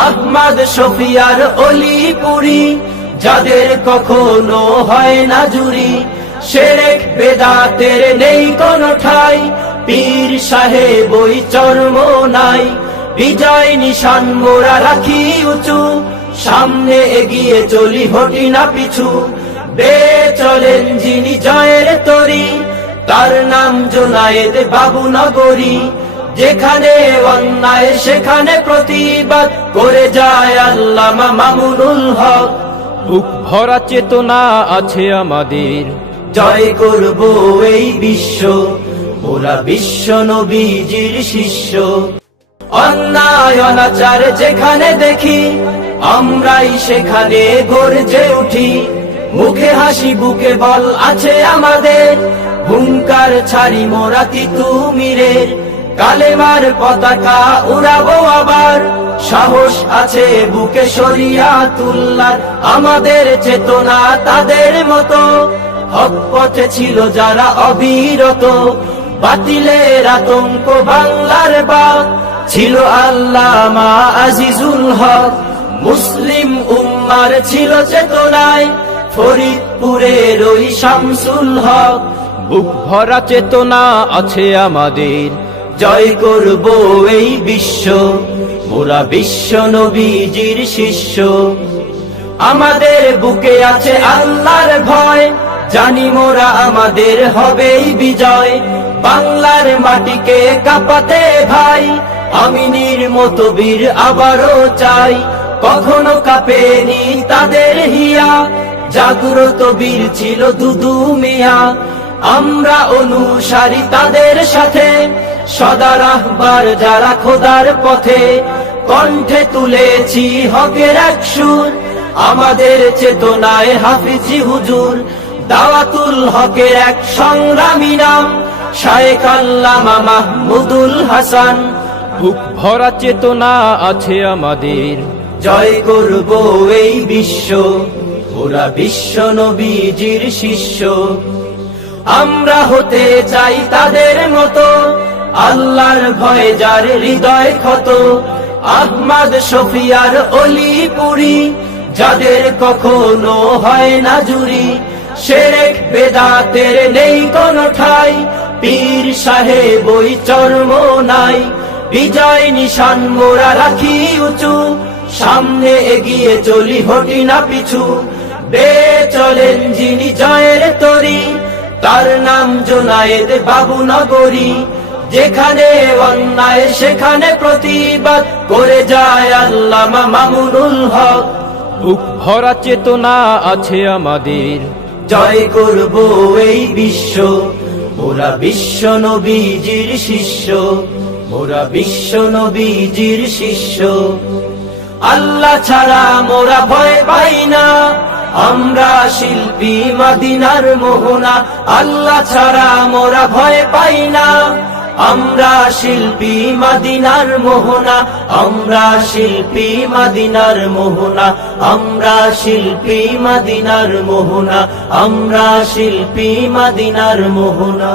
আহমদ শফিয়ার অলিপুরি, যাদের কখনো হয় না জুরি, শিরক বেদাতের নেই কোনো ঠাই, পীর সাহেব ওই চর্ম নাই। বিজয় নিশান মোরা রাখি উঁচু, সামনে এগিয়ে চলি হটি না পিছু। বে চলেন যিনি জয়ের তরি, তার নাম জুনায়েদ বাবু নগরী। যেখানে অন্যায় সেখানে প্রতিবাদ করে যায় আল্লামা মামুনুল হক। বুক ভরা চেতনা আছে আমাদের, জয় করব এই বিশ্ব, ওরা বিশ্ব নবীজির শিষ্য। অন্যায় অনাচার যেখানে দেখি, আমরাই সেখানে গর্জে উঠি। মুখে হাসি বুকে বল আছে আমাদের, হুঙ্কার ছাড়ি মোরা তিতুমিরের। কালেমার পতাকা উড়াবো আবার, সাহস আছে বুকে শরিয়াতুল্লাহ। আমাদের চেতনা তাদের মতো, হক পথে ছিল যারা অবিরত। বাতিলের আতঙ্ক বাংলার বাগ, ছিল আল্লামা আজিজুল হক। মুসলিম উম্মার ছিল চেতনায়, ফরিদপুরের ওই শামসুল হক। বুক ভরা চেতনা আছে আমাদের, জয় করব এই বিশ্ব, মোরা বিশ্ব নবীজির শিষ্য। আমাদের বুকে আছে আল্লাহর ভয়, জানি মোরা আমাদের হবেই বিজয়। বাংলার মাটিকে কাঁপাতে ভাই, আমিনীর মতো বীর আবারও চাই। কখনো কাঁপেনি তাদের হিয়া, জাগ্রত বীর ছিল দুদু মিয়া। আমরা অনুসারী তাদের সাথে, সদা রাহবার যারা খোদার পথে। কণ্ঠে তুলেছি হকের এক সুর, আমাদের চেতনায় হাফিজি হুজুর। দাওয়াতুল হকের এক সংগ্রামী নাম, শায়েখ আল্লামা মাহমুদুল হাসান। বুক ভরা চেতনা আছে আমাদের, জয় করব এই বিশ্ব, ওরা বিশ্ব নবীজির শিষ্য। আমরা হতে চাই তাদের মতো, আল্লাহর ভয়ে যার হৃদয় ক্ষত। আহমদ শফিয়ার অলিপুরি, যাদের কখনো হয় না জুরি। শিরক বেদাতের নেই কোনো ঠাই, পীর সাহেব ওই চর্ম নাই। বিজয় নিশান মোরা রাখি উঁচু, সামনে এগিয়ে চলি হটি না পিছু। বে চলেন যিনি জয়ের তরি, তার নাম জুনায়েদ বাবু নগরী। যেখানে অন্যায় সেখানে প্রতিবাদ করে যায় আল্লামা মামুনুল হক। বুক ভরা চেতনা আছে আমাদের, জয় করব এই বিশ্ব, মোরা বিশ্ব নবীজির শিষ্য। মোরা বিশ্ব নবীজির শিষ্য। আল্লাহ ছাড়া মোরা ভয় পাই না, আমরা শিল্পী মদিনার মোহনা। আল্লাহ ছাড়া মোরা ভয় পাই না, আমরা শিল্পী মদিনার মোহনা। আমরা শিল্পী মদিনার মোহনা। আমরা শিল্পী মদিনার মোহনা। আমরা শিল্পী মদিনার মোহনা।